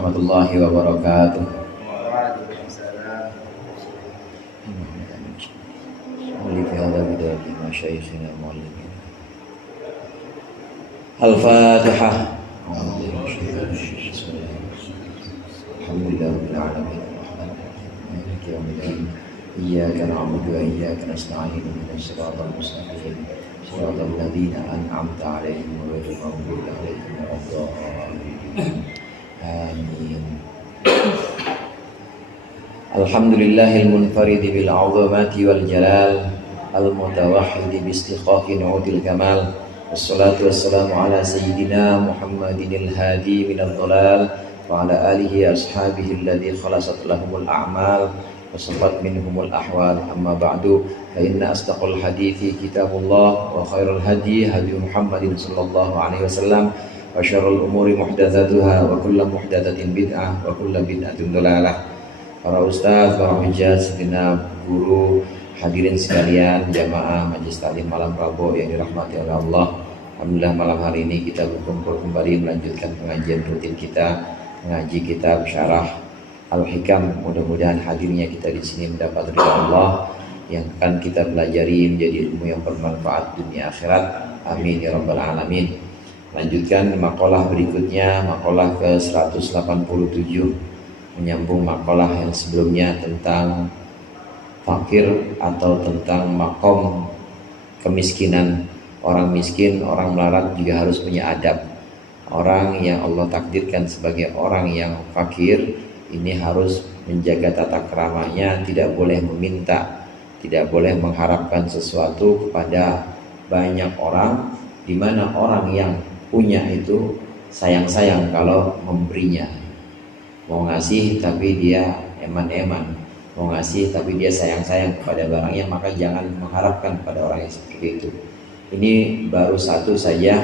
warahmatullahi wabarakatuh. Waalaikumsalam. Al-Fatihah. Alhamdulillahirabbil alamin. Maliki yaumiddin. Iyyaka na'budu wa iyyaka nasta'in. Ihdinas siratal mustaqim. Shiratal ladzina an'amta 'alaihim ghairil maghdubi 'alaihim waladdallin. Amin. Alhamdulillahil munfaridi bil 'azamati wal jalal, al mutawahhidi bi istiqaqi nu'udil kamal. Wassalatu wassalamu ala sayyidina Muhammadinil hadi minadh dhalal wa ala alihi ashabihi alladhi khalasat lahumul a'mal wa safat minhumul ahwal. Amma ba'du, fa inna asdaqal hadithi kitabullah wa khairul hadi hadi Muhammadin sallallahu alaihi wasallam wa syarrul umuri muhdatsatuha wa kullu muhdatsatin bid'ah wa kullu bid'atin dhalalah. Para ustaz, para hujjah, segenap guru, hadirin sekalian, jamaah majelis taklim malam Rabu yang dirahmati oleh Allah. Alhamdulillah malam hari ini kita berkumpul kembali melanjutkan pengajian rutin kita, mengaji kitab Syarah Al-Hikam. Mudah-mudahan hadirnya kita di sini mendapat ridha Allah yang akan kita pelajari menjadi ilmu yang bermanfaat dunia akhirat. Amin ya rabbal alamin. Lanjutkan makalah berikutnya, makalah ke-187, menyambung makalah yang sebelumnya tentang fakir atau tentang makom kemiskinan. Orang miskin, orang melarat juga harus punya adab. Orang yang Allah takdirkan sebagai orang yang fakir ini harus menjaga tata keramanya, tidak boleh meminta, tidak boleh mengharapkan sesuatu kepada banyak orang, di mana orang yang punya itu sayang-sayang kalau memberinya. Mau ngasih tapi dia eman-eman, mau ngasih tapi dia sayang-sayang kepada barangnya, maka jangan mengharapkan pada orang yang seperti itu. Ini baru satu saja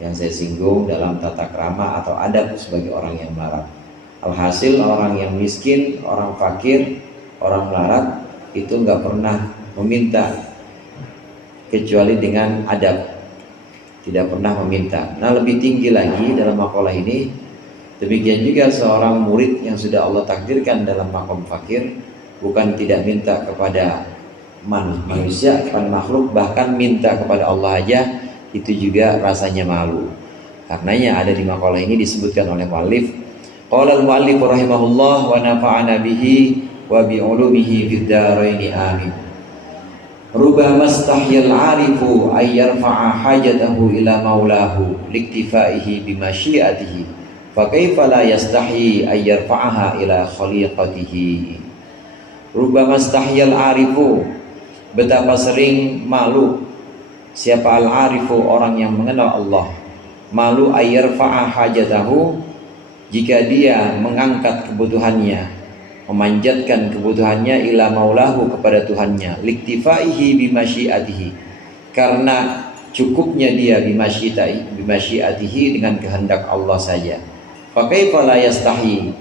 yang saya singgung dalam tata krama atau adab sebagai orang yang melarat. Alhasil orang yang miskin, orang fakir, orang melarat itu nggak pernah meminta kecuali dengan adab, tidak pernah meminta. Nah, lebih tinggi lagi dalam makalah ini, demikian juga seorang murid yang sudah Allah takdirkan dalam makom fakir, bukan tidak minta kepada manusia, kepada makhluk, bahkan minta kepada Allah aja itu juga rasanya malu. Karenanya ada di makalah ini disebutkan oleh muallif, qala al-muallif rahimahullah wa nafa'ana bihi wa bi ulumihi fid dharaini amin. Rubama stahyal 'arifu ay yarfa'a hajatahu ila maulahu liktifaihi bi masyiatihi. Fakaifa la yastahi ay yarfa'aha ila khaliqatihi. Rubbama stahyal arifu, betapa sering malu siapa al-arifu, orang yang mengenal Allah, malu ay yarfa'a hajatahu, jika dia mengangkat kebutuhannya, memanjatkan kebutuhannya ila maulahu, kepada Tuhannya, liktifaihi bimasyiatihi, karena cukupnya dia bimasyiatihi, dengan kehendak Allah saja. Fakaifa la yastahi,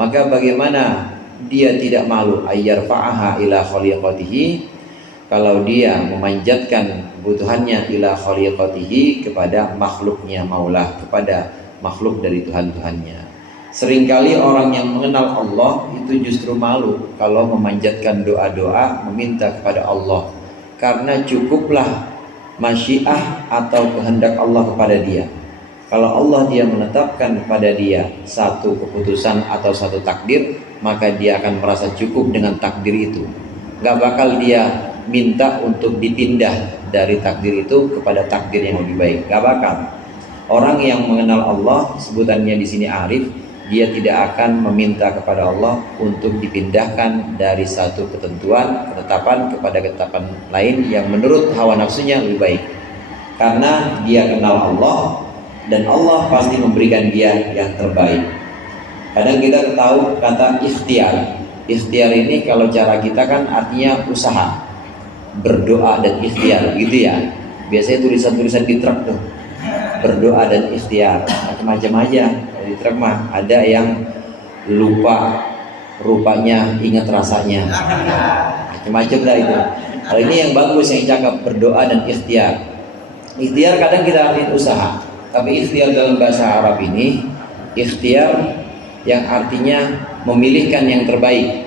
maka bagaimana dia tidak malu ayyarfa'aha ila khaliqatihi, kalau dia memanjatkan kebutuhannya ila khaliqatihi, kepada makhluknya maulah, kepada makhluk dari Tuhan-Tuhannya. Seringkali orang yang mengenal Allah itu justru malu kalau memanjatkan doa-doa, meminta kepada Allah, karena cukuplah masyiah atau kehendak Allah kepada dia. Kalau Allah dia menetapkan kepada dia satu keputusan atau satu takdir, maka dia akan merasa cukup dengan takdir itu. Gak bakal dia minta untuk dipindah dari takdir itu kepada takdir yang lebih baik. Gak bakal. Orang yang mengenal Allah, sebutannya di sini arif, dia tidak akan meminta kepada Allah untuk dipindahkan dari satu ketentuan, ketetapan kepada ketetapan lain yang menurut hawa nafsunya lebih baik. Karena dia kenal Allah, dan Allah pasti memberikan dia yang terbaik. Kadang kita tahu kata ikhtiar. Ikhtiar ini kalau cara kita kan artinya usaha, berdoa dan ikhtiar, gitu ya. Biasanya tulisan-tulisan di truk tuh, berdoa dan ikhtiar, macam-macam aja. Di truk mah ada yang lupa rupanya, ingat rasanya, macam-macam lah itu. Kalau ini yang bagus, yang cakep, berdoa dan ikhtiar. Ikhtiar kadang kita artikan usaha, tapi ikhtiar dalam bahasa Arab ini, ikhtiar yang artinya memilihkan yang terbaik.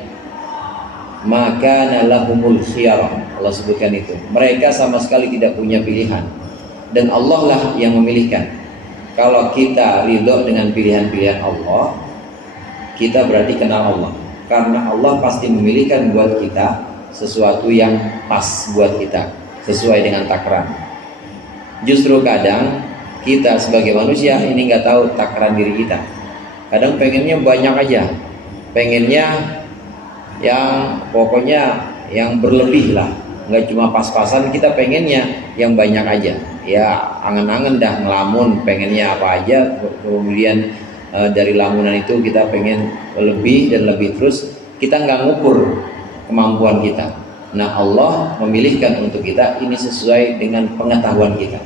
Maka lahumul khiyarah, Allah sebutkan itu. Mereka sama sekali tidak punya pilihan, dan Allah lah yang memilihkan. Kalau kita ridho dengan pilihan-pilihan Allah, kita berarti kenal Allah, karena Allah pasti memilihkan buat kita sesuatu yang pas buat kita, sesuai dengan takaran. Justru kadang kita sebagai manusia ini nggak tahu takaran diri kita. Kadang pengennya banyak aja, pengennya yang pokoknya yang berlebih lah, nggak cuma pas-pasan. Kita pengennya yang banyak aja, ya angen-angen dah ngelamun, pengennya apa aja. Kemudian dari lamunan itu kita pengen lebih dan lebih, terus kita nggak ngukur kemampuan kita. Nah, Allah memilihkan untuk kita ini sesuai dengan pengetahuan kita.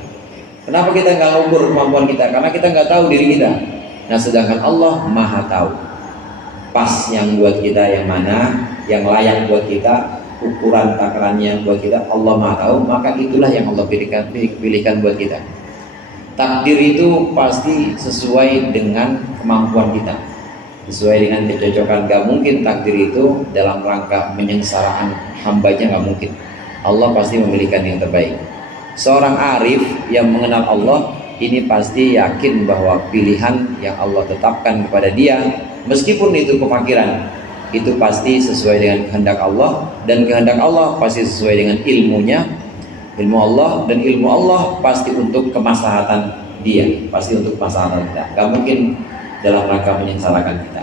Kenapa kita nggak ngukur kemampuan kita? Karena kita nggak tahu diri kita. Nah, sedangkan Allah maha tahu pas yang buat kita yang mana, yang layak buat kita, ukuran takarannya buat kita, Allah maha tahu. Maka itulah yang Allah pilihkan buat kita. Takdir itu pasti sesuai dengan kemampuan kita, sesuai dengan kecocokan. Gak mungkin takdir itu dalam rangka menyengsarakan hambanya, gak mungkin. Allah pasti memilihkan yang terbaik. Seorang arif yang mengenal Allah ini pasti yakin bahwa pilihan yang Allah tetapkan kepada dia, meskipun itu kefakiran, itu pasti sesuai dengan kehendak Allah, dan kehendak Allah pasti sesuai dengan ilmunya, ilmu Allah, dan ilmu Allah pasti untuk kemaslahatan dia, pasti untuk kemaslahatan kita. Gak mungkin dalam rangka menyengsarakan kita.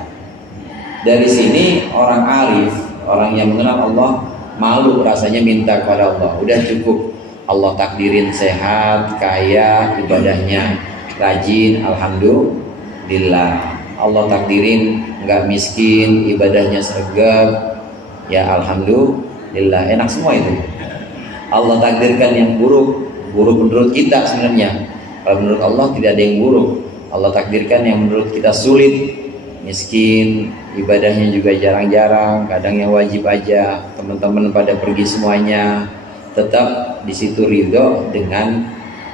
Dari sini orang arif, orang yang mengenal Allah, malu rasanya minta kepada Allah. Udah cukup Allah takdirin sehat, kaya, ibadahnya rajin, alhamdulillah. Allah takdirin nggak miskin, ibadahnya sergap, ya alhamdulillah, enak semua itu. Allah takdirkan yang buruk, buruk menurut kita sebenarnya. Kalau menurut Allah tidak ada yang buruk. Allah takdirkan yang menurut kita sulit, miskin, ibadahnya juga jarang-jarang, kadang yang wajib aja, teman-teman pada pergi semuanya, tetap di situ ridho dengan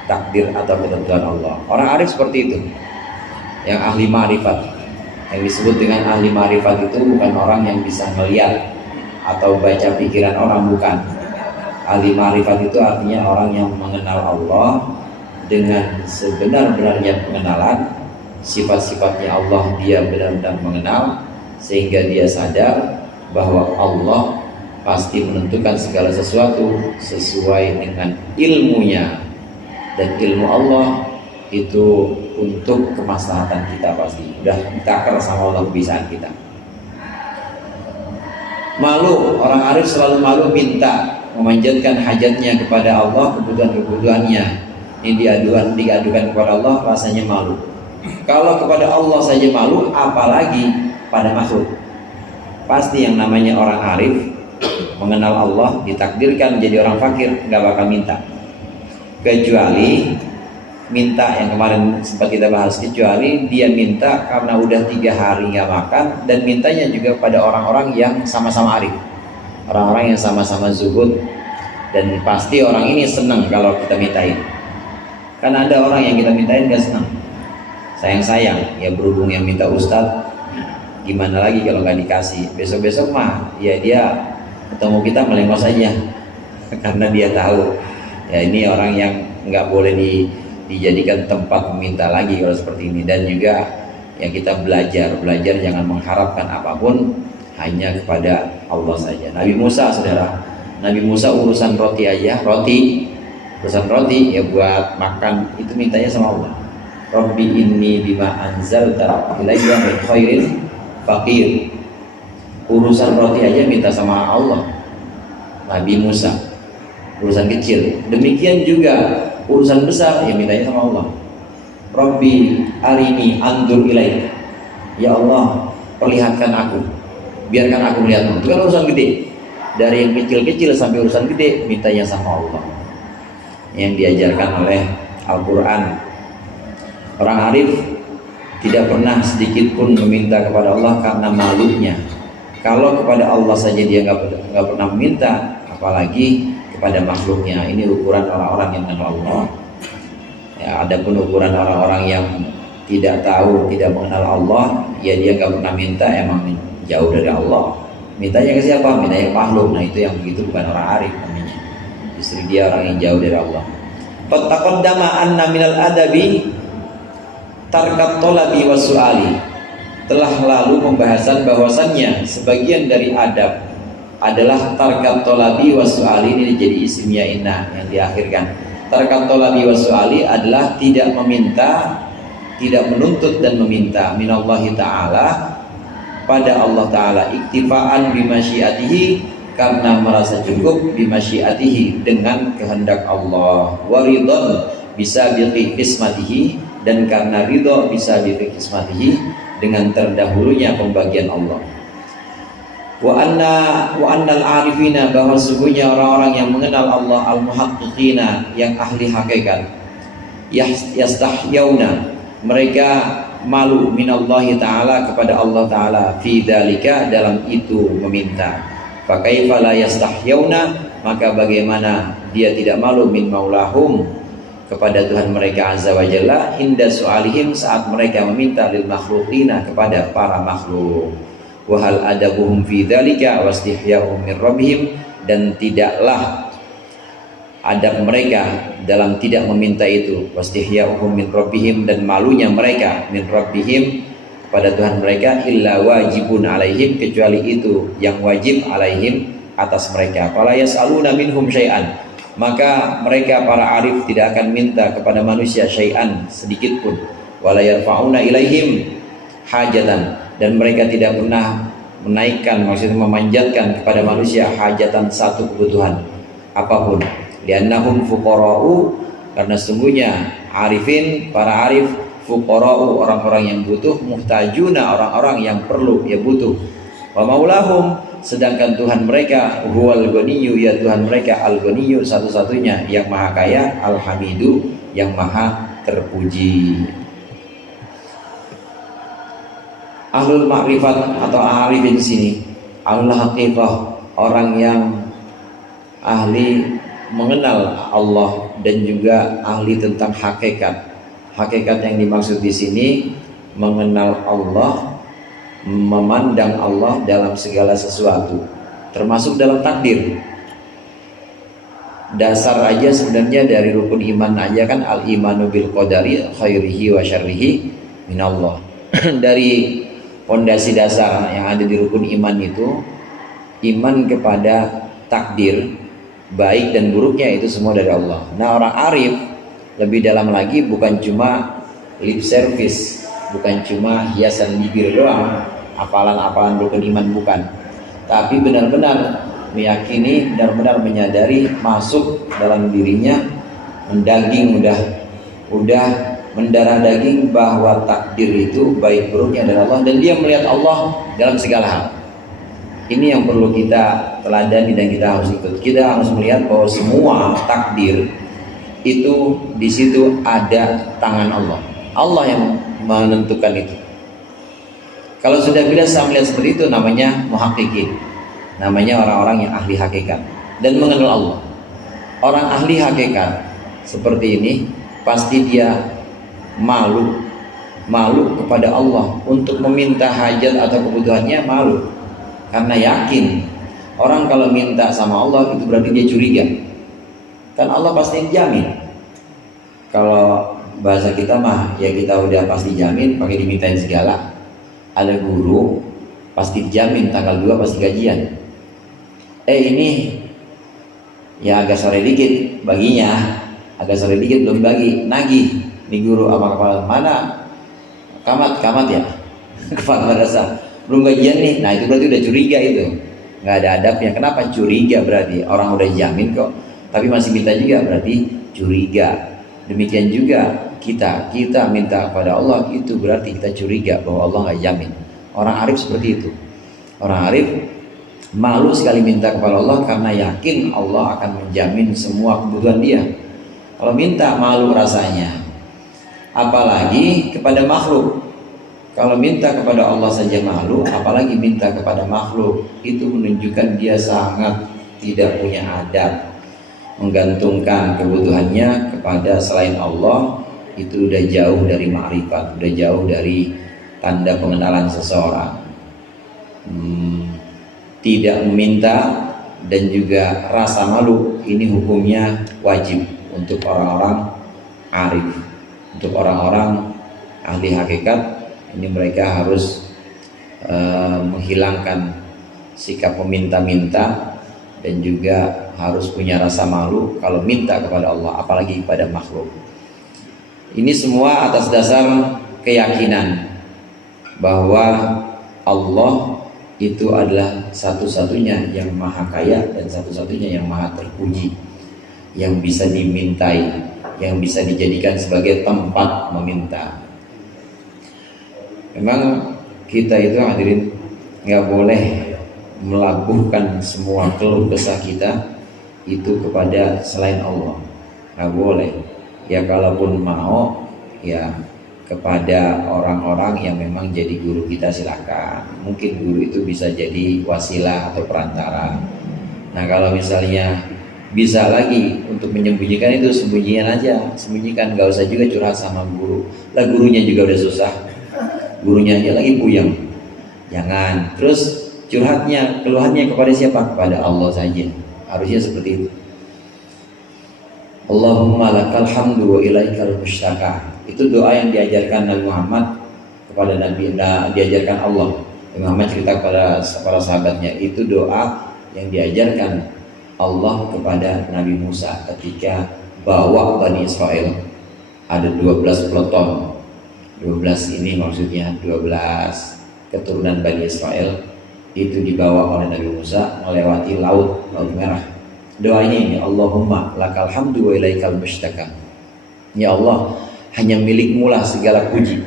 takdir atau ketentuan Allah. Orang arif seperti itu, yang ahli ma'rifat. Yang disebut dengan ahli ma'rifat itu bukan orang yang bisa melihat atau baca pikiran orang, bukan. Ahli ma'rifat itu artinya orang yang mengenal Allah dengan sebenar-benarnya pengenalan. Sifat-sifatnya Allah dia benar-benar mengenal, sehingga dia sadar bahwa Allah pasti menentukan segala sesuatu sesuai dengan ilmunya, dan ilmu Allah itu untuk kemaslahatan kita, pasti udah ditakar sama Allah kebisaan kita. Malu, orang arif selalu malu minta, memanjatkan hajatnya kepada Allah, kebutuhan-kebutuhannya ini diadukan kepada Allah, rasanya malu. Kalau kepada Allah saja malu, apalagi pada makhluk. Pasti yang namanya orang arif mengenal Allah, ditakdirkan menjadi orang fakir, nggak bakal minta. Kecuali minta yang kemarin sempat kita bahas, kecuali dia minta karena udah 3 hari nggak makan, dan mintanya juga pada orang-orang yang sama-sama arif, orang-orang yang sama-sama zuhud, dan pasti orang ini senang kalau kita mintain. Karena ada orang yang kita mintain nggak senang, sayang-sayang, ya berhubung yang minta ustadz, gimana lagi kalau nggak dikasih. Besok-besok mah ya dia ketemu kita melengos saja, karena dia tahu ya ini orang yang nggak boleh dijadikan tempat meminta lagi kalau seperti ini. Dan juga yang kita belajar jangan mengharapkan apapun, hanya kepada Allah saja. Nabi Musa, saudara, Nabi Musa urusan roti aja, urusan roti ya buat makan itu mintanya sama Allah. Rabbi inni bima anzalta ilayya min khairin faqir. Urusan roti aja minta sama Allah, Nabi Musa, urusan kecil. Demikian juga urusan besar ya mintanya sama Allah. Rabbi arini andur ilaik, ya Allah perlihatkan aku, biarkan aku melihatmu. Itu kan urusan gede. Dari yang kecil-kecil sampai urusan gede mintanya sama Allah, yang diajarkan oleh Al-Quran. Orang arif tidak pernah sedikit pun meminta kepada Allah karena malunya. Kalau kepada Allah saja dia nggak pernah meminta, apalagi kepada makhluknya. Ini ukuran orang-orang yang mengenal Allah. Ya, adapun ukuran orang-orang yang tidak tahu, tidak mengenal Allah, ya dia nggak pernah minta, emang jauh dari Allah. Mintanya ke siapa? Mintanya ke makhluk. Nah itu yang begitu bukan orang arif namanya. Justru dia orang yang jauh dari Allah. Fattaqaddama anna minal adabi tarkat talabi wasu'ali. Telah lalu pembahasan bahwasannya sebagian dari adab adalah tarkat talabi wasu'ali. Ini jadi isimnya inna yang diakhirkan. Tarkat talabi wasu'ali adalah tidak meminta, tidak menuntut dan meminta minallahi ta'ala pada Allah Ta'ala, iktifaan bimasyiatihi, karena merasa cukup bimasyiatihi dengan kehendak Allah, waridon bisa biqi qismatihi, dan karena ridho bisa biqi qismatihi dengan terdahulunya pembagian Allah. Wa annal arifina, bahwa sesungguhnya orang-orang yang mengenal Allah, al-muhaqqiqina, yang ahli hakikat, yastahyawna, mereka malu minallahi ta'ala, kepada Allah Ta'ala, fi dzalika, dalam itu meminta. Fa kaifa la yastahyawna, maka bagaimana dia tidak malu min maulahum, kepada Tuhan mereka azza wa jalla, inda su'alihim, saat mereka meminta, lil makhluqina, kepada para makhluk. Wa hal adabuhum fi dzalika wastihyahum min rabbihim, dan tidaklah adab mereka dalam tidak meminta itu, wastihyahum min rabbihim, dan malunya mereka min rabbihim, kepada Tuhan mereka, illa wajibun alaihim, kecuali itu yang wajib alaihim, atas mereka. Fala yas'aluna minhum syai'an, maka mereka para arif tidak akan minta kepada manusia syai'an, sedikit pun. Wala yarfa'una ilaihim hajatan, dan mereka tidak pernah menaikkan, maksudnya memanjatkan kepada manusia hajatan, satu kebutuhan apapun. Liannahum fuqara'u, karena sesungguhnya arifin, para arif, fuqara'u, orang-orang yang butuh, muhtajuna, orang-orang yang perlu, ya butuh. Wa maulahum, sedangkan Tuhan mereka, huwal ghaniyyu, ya Tuhan mereka al-ghaniyyu, satu-satunya yang maha kaya, al-hamidu, yang maha terpuji. Ahlul ma'rifat atau arifin di sini, ahlul haqiqah, orang yang ahli mengenal Allah dan juga ahli tentang hakikat. Hakikat yang dimaksud di sini mengenal Allah, memandang Allah dalam segala sesuatu, termasuk dalam takdir. Dasar aja sebenarnya dari rukun iman aja kan, al-imanu bil qadari khairihi wa syarrihi minallah. Dari fondasi dasar yang ada di rukun iman itu, iman kepada takdir, baik dan buruknya itu semua dari Allah. Nah, orang arif lebih dalam lagi, bukan cuma lip service, bukan cuma hiasan bibir doang, hafalan-hafalan rukun iman, bukan, tapi benar-benar meyakini, benar-benar menyadari, masuk dalam dirinya, mendaging, udah mendarah daging bahwa takdir itu baik buruknya dari Allah, dan dia melihat Allah dalam segala hal. Ini yang perlu kita teladani dan kita harus ikut. Kita harus melihat bahwa semua takdir itu di situ ada tangan Allah. Allah yang menentukan itu. Kalau sudah biasa melihat seperti itu, namanya muhaqqiqin, namanya orang-orang yang ahli hakikat dan mengenal Allah. Orang ahli hakikat seperti ini pasti dia malu kepada Allah untuk meminta hajat atau kebutuhannya, malu. Karena yakin, orang kalau minta sama Allah itu berarti dia curiga. Kan Allah pasti jamin. Kalau bahasa kita mah, ya kita udah pasti jamin pakai dimintain segala. Ada guru pasti jamin tanggal 2 pasti gajian. Ini ya agak sore dikit baginya, agak sore dikit belum bagi, nagih. Nih guru apa kepala mana? Kamat ya. Kepala madrasah. Belum gajian nih, nah itu berarti udah curiga, itu nggak ada adabnya. Kenapa curiga? Berarti orang udah jamin kok, tapi masih minta juga, berarti curiga. Demikian juga kita minta kepada Allah, itu berarti kita curiga bahwa Allah nggak jamin. Orang arif seperti itu. Orang arif malu sekali minta kepada Allah karena yakin Allah akan menjamin semua kebutuhan dia. Kalau minta malu rasanya, apalagi kepada makhluk. Kalau minta kepada Allah saja malu, apalagi minta kepada makhluk. Itu menunjukkan dia sangat tidak punya adab, menggantungkan kebutuhannya kepada selain Allah, itu udah jauh dari ma'rifat, udah jauh dari tanda pengenalan seseorang. Tidak meminta dan juga rasa malu ini hukumnya wajib untuk orang-orang arif, untuk orang-orang ahli hakikat. Ini mereka harus menghilangkan sikap meminta-minta dan juga harus punya rasa malu kalau minta kepada Allah, apalagi kepada makhluk. Ini semua atas dasar keyakinan bahwa Allah itu adalah satu-satunya yang maha kaya dan satu-satunya yang maha terpuji, yang bisa dimintai, yang bisa dijadikan sebagai tempat meminta. Memang kita itu hadirin nggak boleh melabuhkan semua keluh kesah kita itu kepada selain Allah, nggak boleh. Ya kalaupun mau ya kepada orang-orang yang memang jadi guru kita silakan. Mungkin guru itu bisa jadi wasilah atau perantara. Nah kalau misalnya bisa lagi untuk menyembunyikan itu, sembunyikan aja, sembunyikan, gak usah juga curhat sama guru. Lah gurunya juga udah susah, gurunya aja lagi puyeng. Jangan. Terus curhatnya, keluhannya kepada siapa? Kepada Allah saja. Harusnya seperti itu. Allahumma lakal hamdu wa ilaikal mushtaka. Itu doa yang diajarkan Nabi Muhammad kepada Nabi, diajarkan Allah. Nabi Muhammad cerita kepada para sahabatnya, itu doa yang diajarkan Allah kepada Nabi Musa ketika bawa Bani Israel. Ada 12 peleton. 12 ini maksudnya 12 keturunan Bani Israel itu dibawa oleh Nabi Musa melewati laut Merah. Doanya ini, Allahumma lakal hamdu wa ilaikal mushtaka. Ya Allah, hanya milikmu lah segala puji.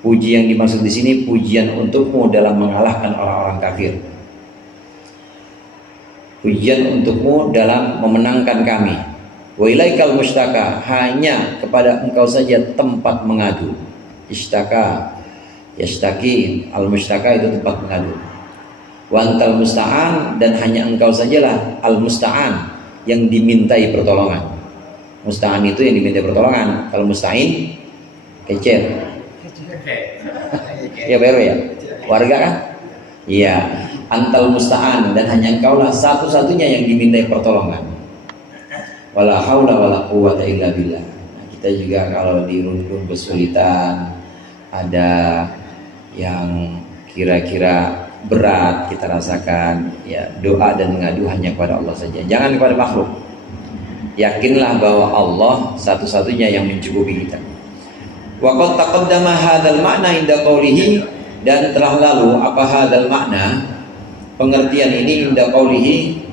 Puji yang dimaksud di sini pujian untukmu dalam mengalahkan orang-orang kafir. Pujian untukmu dalam memenangkan kami. Wa ilaikal mushtaka, hanya kepada engkau saja tempat mengadu. Ishtaka, yashtaki, al-mushtaka itu tempat mengadu. Wa antal musta'an, dan hanya engkau sajalah al-musta'an yang dimintai pertolongan. Musta'an itu yang dimintai pertolongan. Kalau musta'in kecer. Ya baru ya. Warga kan? Iya. Antal musta'an, dan hanya engkaulah satu-satunya yang dimintai pertolongan. Wala haula wala quwwata illa billah. Nah, kita juga kalau di rukun kesulitan ada yang kira-kira berat kita rasakan, ya doa dan mengadu hanya kepada Allah saja, jangan kepada makhluk. Yakinlah bahwa Allah satu-satunya yang mencukupi kita. Wa qad taqaddama hadzal ma'na inda qawlihi, dan telah lalu apa hadzal makna, pengertian ini inda qawlihi,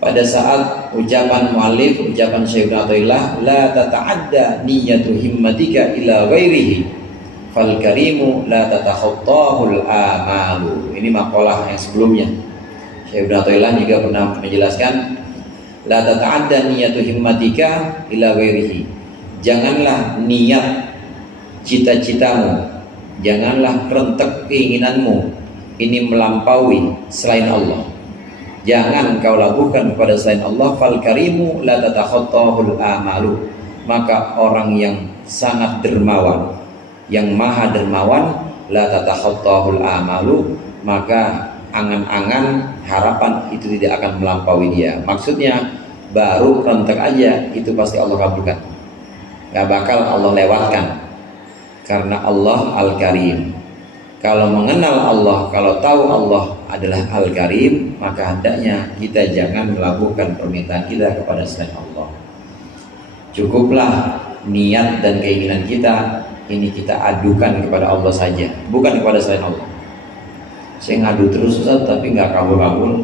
pada saat ucapan muallif, ucapan Syekh Athaillah, la tata'adda niyyatu himmatika ila ghairihi fal karimu la tatakhattahul amalu. Ini makalah yang sebelumnya. Syekh Ibnu Athaillah juga pernah menjelaskan la tata'adda niyatu himmatika ila ghairihi. Janganlah niat cita-citamu, janganlah kerentek keinginanmu ini melampaui selain Allah. Jangan kau lakukan kepada selain Allah. Fal karimu la tatakhattahul amalu. Maka orang yang sangat dermawan, yang maha dermawan, la tatakhattahul amalu, maka angan-angan harapan itu tidak akan melampaui dia. Maksudnya baru rentek aja itu pasti Allah kabulkan, gak bakal Allah lewatkan, karena Allah Al-Karim. Kalau mengenal Allah, kalau tahu Allah adalah Al-Karim, maka hendaknya kita jangan melakukan permintaan kita kepada selain Allah. Cukuplah niat dan keinginan kita ini kita adukan kepada Allah saja, bukan kepada selain Allah. Saya ngadu terus Ustaz tapi nggak kabul-kabul,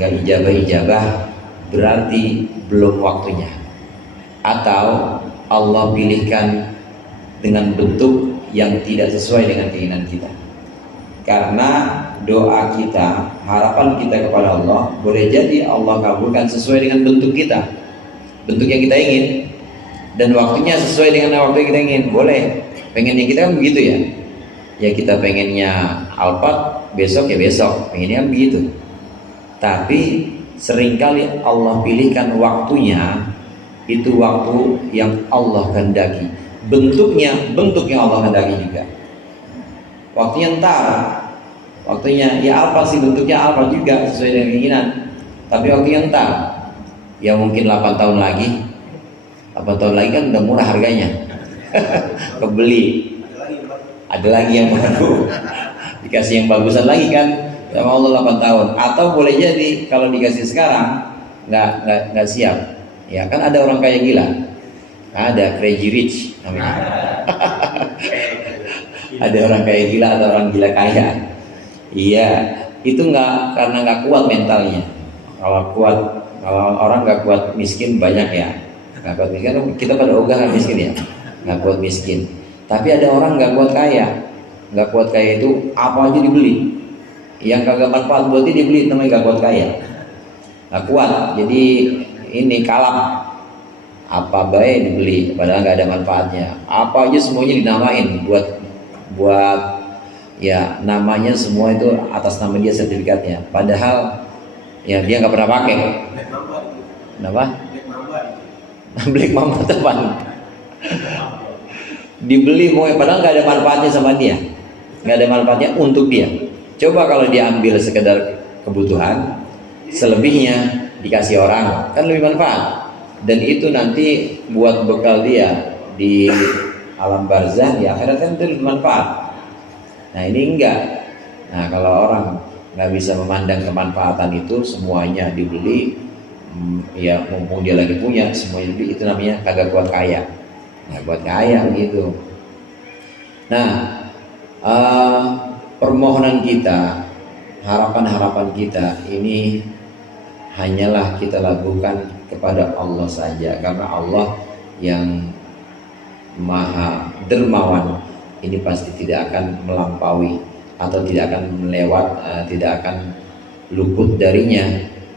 nggak ijabah-ijabah, berarti belum waktunya. Atau Allah pilihkan dengan bentuk yang tidak sesuai dengan keinginan kita. Karena doa kita, harapan kita kepada Allah, boleh jadi Allah kabulkan sesuai dengan bentuk kita, bentuk yang kita ingin, dan waktunya sesuai dengan waktu yang kita ingin. Boleh, pengennya kita kan begitu ya. Ya kita pengennya Alphard, besok ya besok, pengennya kan begitu. Tapi seringkali Allah pilihkan waktunya, itu waktu yang Allah kehendaki, bentuk yang Allah hendaki juga. Waktunya entar, waktunya ya apa sih bentuknya apa juga sesuai dengan keinginan. Tapi waktunya entar, ya mungkin 8 tahun lagi. 8 tahun lagi kan udah murah harganya. Kebeli. Ada lagi yang baru. Dikasih yang bagusan lagi kan. Sama Allah 8 tahun. Atau boleh jadi kalau dikasih sekarang nggak siap. Ya kan ada orang kaya gila. Ada crazy rich namanya. Ada orang kaya gila, ada orang gila kaya. Iya, itu karena nggak kuat mentalnya. Kalau orang nggak kuat miskin banyak ya. Nggak kuat miskin, kita pada ogah kan miskin ya. Nggak kuat miskin. Tapi ada orang nggak kuat kaya. Nggak kuat kaya itu apa aja dibeli. Yang kagak manfaat buat dia dibeli, namanya nggak kuat kaya. Nggak kuat. Jadi ini kalap. Apa baik dibeli, padahal nggak ada manfaatnya. Apa aja semuanya dinamain buat ya namanya semua itu atas nama dia sertifikatnya. Padahal ya dia nggak pernah pakai. Kenapa? Black Mamba teman. Dibeli mau padahal nggak ada manfaatnya sama dia, nggak ada manfaatnya untuk dia. Coba kalau dia ambil sekedar kebutuhan, selebihnya dikasih orang kan lebih manfaat. Dan itu nanti buat bekal dia di alam barzah, di akhirat kan itu bermanfaat. Nah ini enggak. Nah kalau orang nggak bisa memandang kemanfaatan itu, semuanya dibeli, ya mumpung dia lagi punya semuanya dibeli, itu namanya kagak kuat kaya. Nah buat kaya gitu. Nah permohonan kita, harapan kita ini hanyalah kita lakukan kepada Allah saja, karena Allah yang maha dermawan ini pasti tidak akan melampaui atau tidak akan tidak akan luput darinya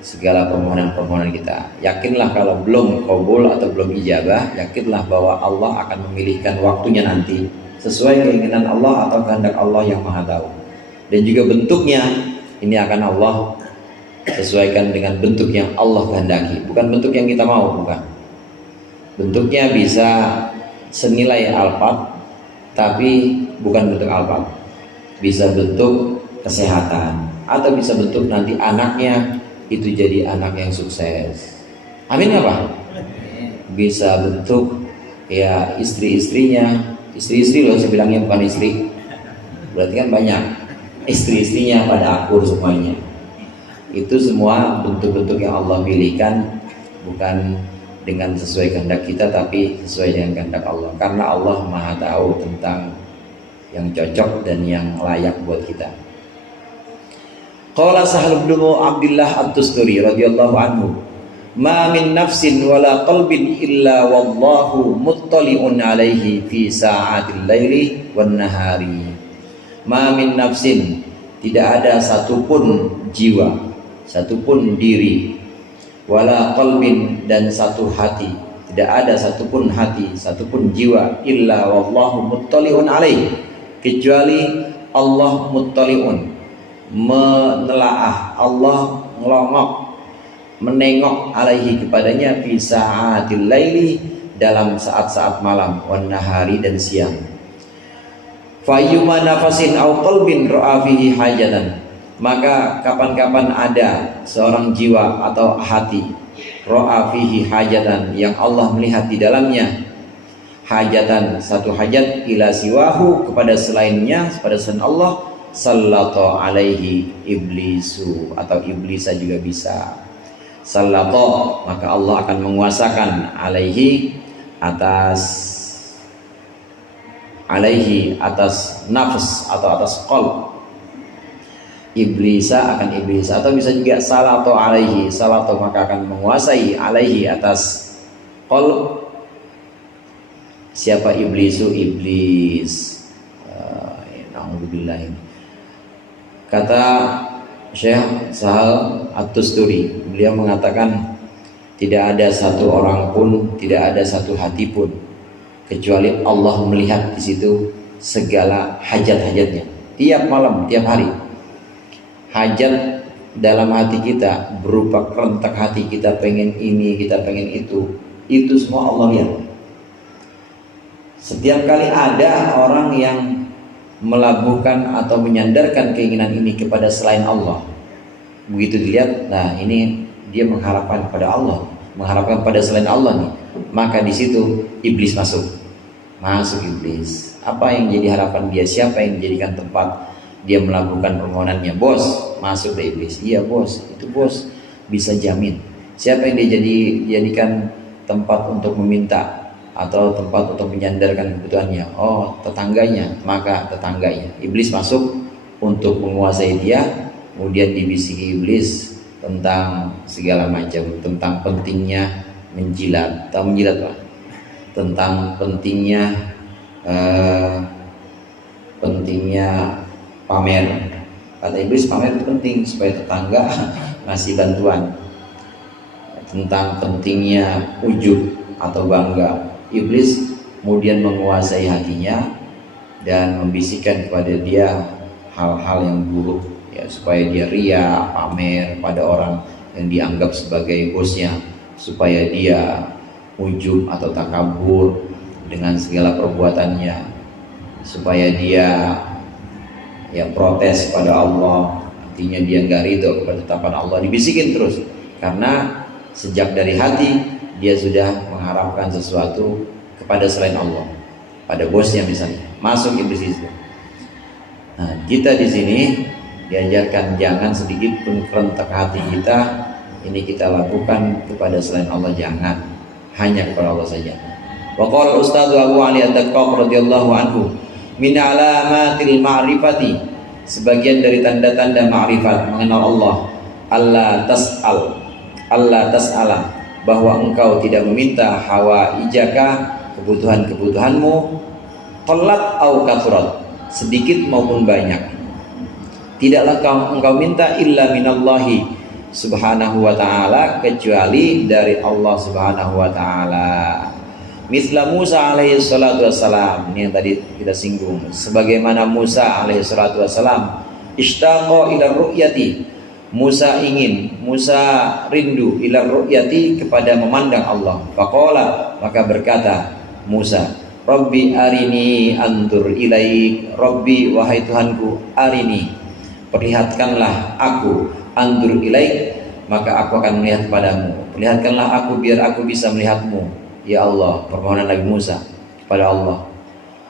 segala permohonan kita. Yakinlah kalau belum qabul atau belum ijabah, yakinlah bahwa Allah akan memilihkan waktunya nanti sesuai keinginan Allah atau kehendak Allah yang maha tahu. Dan juga bentuknya ini akan Allah sesuaikan dengan bentuk yang Allah kehendaki, bukan bentuk yang kita mau, bukan. Bentuknya bisa senilai alpat, tapi bukan bentuk alpat. Bisa bentuk kesehatan, atau bisa bentuk nanti anaknya itu jadi anak yang sukses. Amin apa? Bisa bentuk ya istri-istrinya, istri-istri loh saya bilangnya, bukan istri. Berarti kan banyak istri-istrinya pada akur semuanya. Itu semua bentuk-bentuk yang Allah pilihkan, bukan dengan sesuai kehendak kita, tapi sesuai dengan kehendak Allah. Karena Allah maha tahu tentang yang cocok dan yang layak buat kita. Qala Sahal bin Abdullah At-Tusturi radhiyallahu anhu, ma min nafsin wala qalbin illa wallahu muttali'un alaihi fi sa'atil laili wan nahari. Ma min nafsin, tidak ada satupun jiwa, satupun diri, wala qalbin, dan satu hati, tidak ada satupun hati, satupun jiwa, illa wallahu muttali'un alaih, kecuali Allah muttali'un, menelaah, Allah ngelongok, menengok alaihi kepadanya, fi sa'atil laili, dalam saat-saat malam, wan nahari, dan siang. Fayyuma nafasin au qalbin ra'a fihi hajatan, maka kapan-kapan ada seorang jiwa atau hati, ra'a fihi hajatan, yang Allah melihat di dalamnya hajatan, satu hajat, ila siwahu, kepada selainnya, kepada selain Allah, sallata alaihi iblisu, atau iblisa juga bisa. Sallata, maka Allah akan menguasakan alaihi, atas nafs atau atas qalb, iblisa akan iblis, atau bisa juga salato alaihi, salato maka akan menguasai alaihi, atas qalb. Siapa iblisu? Iblis. Alhamdulillah. Ini kata Syekh Sahal At-Tusturi, beliau mengatakan tidak ada satu orang pun, tidak ada satu hati pun, kecuali Allah melihat di situ segala hajat-hajatnya tiap malam, tiap hari. Hajat dalam hati kita berupa kerentak hati, kita pengen ini, kita pengen itu semua Allah lihat. Setiap kali ada orang yang melabuhkan atau menyandarkan keinginan ini kepada selain Allah, begitu dilihat, nah ini dia mengharapkan pada Allah, mengharapkan pada selain Allah nih, maka di situ iblis masuk iblis. Apa yang jadi harapan dia? Siapa yang dijadikan tempat dia melakukan permohonannya? Bos, masuk deh iblis. Iya bos, itu bos bisa jamin. Siapa yang dia jadikan tempat untuk meminta atau tempat untuk menyandarkan kebutuhannya? Oh, tetangganya. Maka tetangganya, iblis masuk untuk menguasai dia. Kemudian dibisiki iblis tentang segala macam, tentang pentingnya menjilat, atau menjilat Pak, tentang pentingnya pamer. Kata iblis, pamer itu penting supaya tetangga ngasih bantuan. Tentang pentingnya ujub atau bangga, iblis kemudian menguasai hatinya dan membisikkan kepada dia hal-hal yang buruk, ya, supaya dia ria, pamer pada orang yang dianggap sebagai bosnya, supaya dia ujub atau takabur dengan segala perbuatannya, supaya dia ya protes pada Allah, artinya dia nggak ridho kepada ketetapan Allah. Dibisikin terus karena sejak dari hati dia sudah mengharapkan sesuatu kepada selain Allah, pada bosnya misalnya. Masuk iblis itu. Nah, kita di sini diajarkan jangan sedikit pun kerentak hati kita ini kita lakukan kepada selain Allah, jangan, hanya kepada Allah saja. Wa qala Ustaz Abu Ali At-Taqqaq radhiyallahu anhu, min alamatil ma'rifati, sebagian dari tanda-tanda ma'rifat, mengenal Allah, Allah tas'ala, bahwa engkau tidak meminta hawa ijaka, kebutuhan-kebutuhanmu, qallat au kathurat, sedikit maupun banyak. Tidaklah engkau minta illa minallahi subhanahu wa ta'ala, kecuali dari Allah subhanahu wa ta'ala. Misla Musa alaihi salatu wassalam, ini yang tadi kita singgung, sebagaimana Musa alaihi salatu wassalam ishtaqa ila ru'yati, Musa rindu ila ru'yati, kepada memandang Allah. Faqala, maka berkata Musa, Rabbi arini andur ilaik, Rabbi wahai Tuhanku, arini, perlihatkanlah aku, andur ilaik, maka aku akan melihat padamu, perlihatkanlah aku biar aku bisa melihatmu. Ya Allah, permohonan Nabi Musa kepada Allah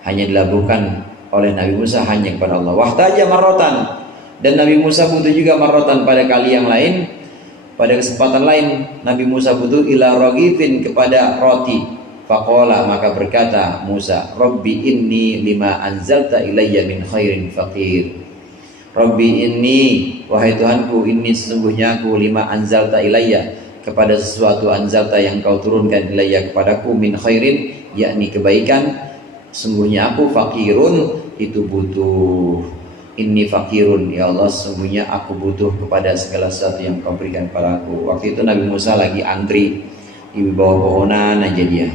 hanya dilabuhkan oleh Nabi Musa hanya kepada Allah. Wahtaja marrotan, dan Nabi Musa butuh juga marrotan pada kali yang lain, pada kesempatan lain Nabi Musa butuh ila ragifin, kepada roti. Faqala, maka berkata Musa, Rabbi inni lima anzalta ilayya min khairin faqir. Rabbi inni, wahai Tuhanku, inni sesungguhnya aku, lima anzalta ilayya, kepada sesuatu anzalta yang kau turunkan ilayya kepadaku, min khairin, yakni kebaikan, sungguhnya aku fakirun, itu butuh. Inni fakirun, ya Allah, sungguhnya aku butuh kepada segala sesuatu yang kau berikan kepadaku. Waktu itu Nabi Musa lagi antri di bawah pohonan aja, dia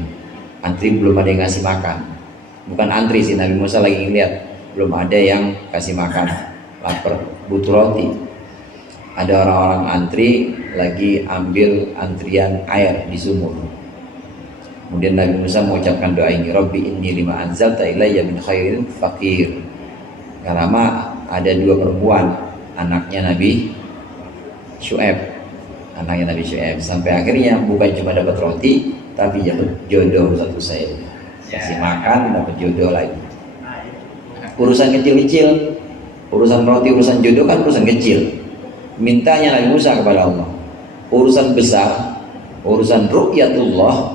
antri, belum ada yang ngasih makan. Bukan antri sih, Nabi Musa lagi ngeliat belum ada yang kasih makan, lapar, butuh roti. Ada orang-orang antri lagi ambil antrian air di sumur. Kemudian Nabi Musa mengucapkan doa ini, Rabbi inni lima anzalta ilayya min khairin fakir. Karena ada dua perempuan, anaknya Nabi Syu'aib, sampai akhirnya bukan cuma dapat roti, tapi dapat jodoh satu saya. Kasih makan, dapat jodoh lagi. Urusan kecil-kecil, urusan roti, urusan jodoh kan urusan kecil. Mintanya Nabi Musa kepada Allah. Urusan besar, urusan ru'yatullah,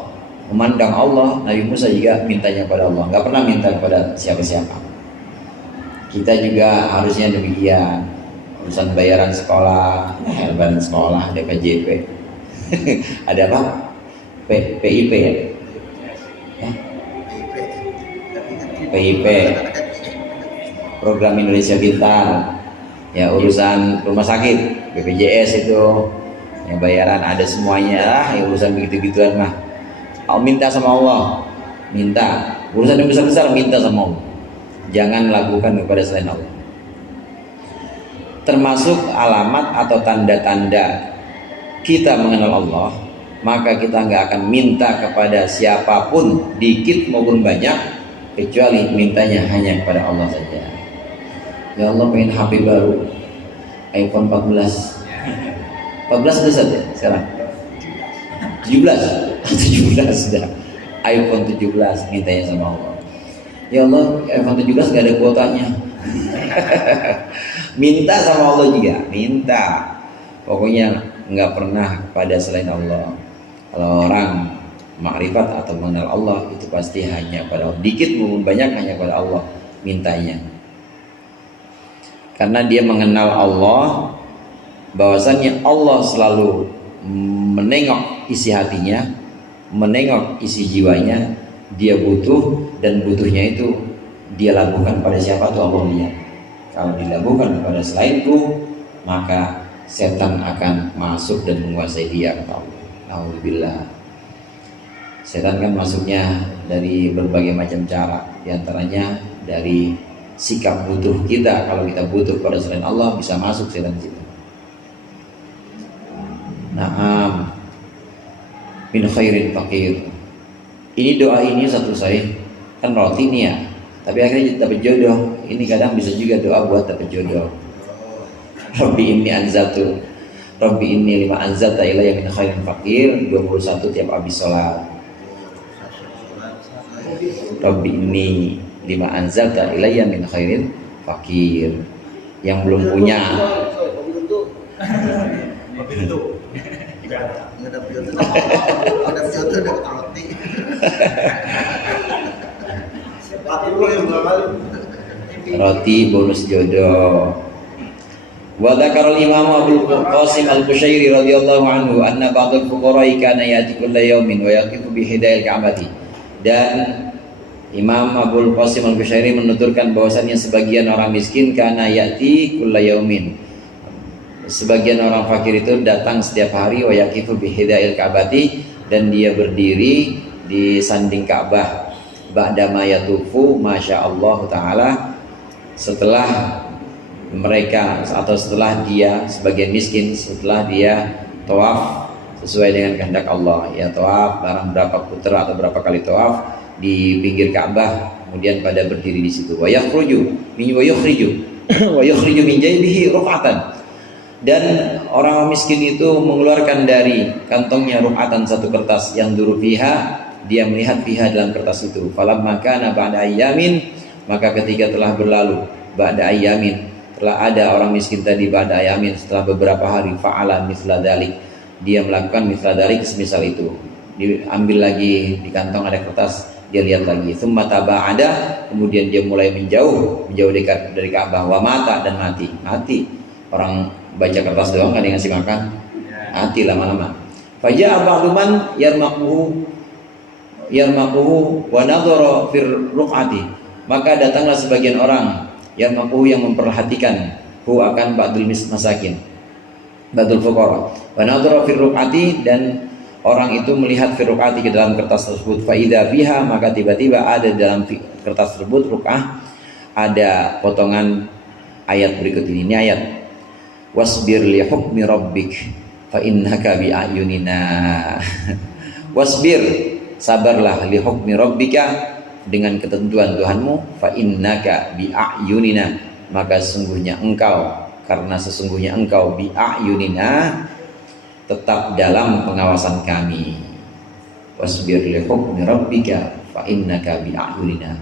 memandang Allah, Nabi Musa juga mintanya kepada Allah, nggak pernah minta kepada siapa-siapa. Kita juga harusnya demikian. Urusan bayaran sekolah, bayaran sekolah ada KJP, ada apa? PIP ya? PIP, Program Indonesia Pintar. Ya, urusan rumah sakit, BPJS itu, yang bayaran ada semuanya lah. Ya, urusan begitu-gituan mah, minta sama Allah, minta. Urusan yang besar-besar minta sama Allah, jangan lakukan kepada selain Allah. Termasuk alamat atau tanda-tanda kita mengenal Allah, maka kita nggak akan minta kepada siapapun, dikit maupun banyak, kecuali mintanya hanya kepada Allah saja. Ya Allah, pengen HP baru, iPhone 14. 14 sudah saja sekarang. 17 sudah. iPhone 17 mintanya sama Allah. Ya Allah, iPhone 17 gak ada kuotanya. Minta sama Allah juga, minta. Pokoknya nggak pernah pada selain Allah. Kalau orang makrifat atau mengenal Allah itu pasti hanya pada Allah. Dikit maupun banyak hanya pada Allah mintanya. Karena dia mengenal Allah, bahwasannya Allah selalu menengok isi hatinya, menengok isi jiwanya. Dia butuh, dan butuhnya itu dia lakukan pada siapa tuh Allah lihat. Kalau dilakukan kepada selainku, maka setan akan masuk dan menguasai dia, kata Allah. Alhamdulillah. Setan kan masuknya dari berbagai macam cara, diantaranya dari sikap butuh kita. Kalau kita butuh pada selain Allah, bisa masuk setan situ. Naam min khairin faqir. Ini doa ini satu saya kan roti nih ya, tapi akhirnya dapat jodoh. Ini kadang bisa juga doa buat dapat jodoh. Rabbi inni anzaltu, Rabbi inni lima anzalta ilayya min khairin faqir. 21 tiap habis sholat. Rabbi inni lima anzalta ilayya min khairin faqir. Yang belum punya roti bonus jodoh. Wa dzakara al-Imam Abdul Qasim Al-Qushairi radhiyallahu anhu anna ba'dal fuqara'i kana ya'ti kulla yawmin wa yaqifu bi hidayil ka'bati. Dan Imam Abdul Qasim Al-Qushairi menuturkan bahwasannya sebagian orang miskin kana ya'ti kulla yawmin, sebagian orang fakir itu datang setiap hari, wa yaqifu bi hidayil ka'bati, dan dia berdiri di sanding Ka'bah, ba'da ma yatufu masyaallah taala, setelah mereka atau setelah dia sebagian miskin, setelah dia tawaf sesuai dengan kehendak Allah, ya tawaf barang berapa putra atau berapa kali tawaf di pinggir Ka'bah, kemudian pada berdiri di situ. Wa yakhriju min jaybihi ruf'atan, dan orang miskin itu mengeluarkan dari kantongnya ruf'atan, satu kertas, yang duru fiha, dia melihat fiha dalam kertas itu. Falamma kana ba'da ayyamin, maka ketika telah berlalu ba'da ayyamin, telah ada orang miskin tadi ba'da ayamin, setelah beberapa hari, fa'ala mithla dzalik, dia melakukan mithla dzalik, semisal itu. Diambil lagi di kantong ada kertas, dia lihat lagi. Tsumma taba'ada, kemudian dia mulai menjauh dekat dari Ka'bah. Wa mata, dan mati. Orang baca kertas doang kan dia ngasih makan, mati lama-lama. Faja'a ba'du man yarmaquhu wa nadhara fir ruq'ati, maka datanglah sebagian orang yang memperhatikan akan ba'dul masakin, ba'dul fuqara, wa nadhara fir ruq'ati, dan orang itu melihat fir ruq'ati ke dalam kertas tersebut. Fa idza fiha, maka tiba-tiba ada dalam kertas tersebut ruq'ah, ada potongan ayat berikut ini. Ini ayat, wasbir li hukmi rabbik fa innaka bi ayunina. Wasbir, sabarlah, li hukmi rabbika, dengan ketentuan Tuhanmu, fa innaka bi ayunina, maka sesungguhnya engkau, karena sesungguhnya engkau, bi ayunina, tetap dalam pengawasan kami. Wasbir li hukmi rabbika fa innaka bi ayunina.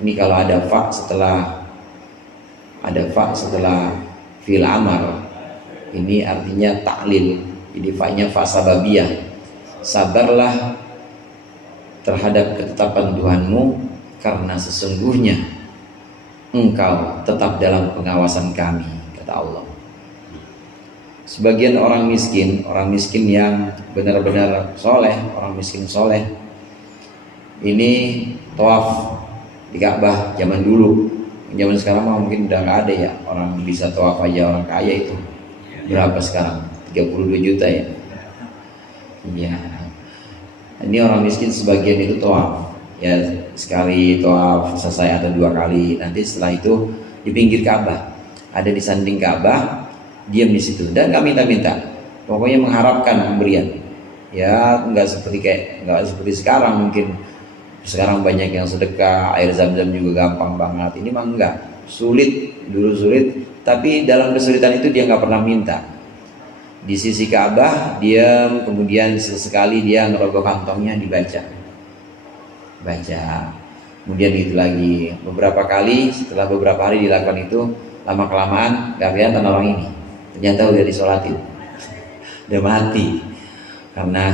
Ini kalau ada fa setelah fil amar, ini artinya taklil. Jadi fa-nya fa sababiyah. Sabarlah terhadap ketetapan Tuhanmu, karena sesungguhnya engkau tetap dalam pengawasan kami, kata Allah. Sebagian orang miskin yang benar-benar soleh, orang miskin soleh, ini tawaf di Ka'bah zaman dulu. Zaman sekarang mungkin udah nggak ada ya orang bisa tawaf aja, orang kaya itu berapa sekarang? 32 juta ya. Iya. Ini orang miskin sebagian itu tawaf, ya sekali tawaf selesai atau 2 kali. Nanti setelah itu di pinggir Ka'bah, ada di sanding Ka'bah, diam di situ dan nggak minta-minta. Pokoknya mengharapkan pemberian. Ya nggak seperti sekarang mungkin Sekarang banyak yang sedekah, air zam-zam juga gampang banget. Ini mah enggak, sulit, dulu sulit, tapi dalam kesulitan itu dia nggak pernah minta. Di sisi Ka'bah diam, kemudian sesekali dia ngerogoh kantongnya dibaca, baca, kemudian itu lagi. Beberapa kali setelah beberapa hari dilakukan itu, lama kelamaan nggak kelihatan orang ini, ternyata udah disolatin, udah mati, karena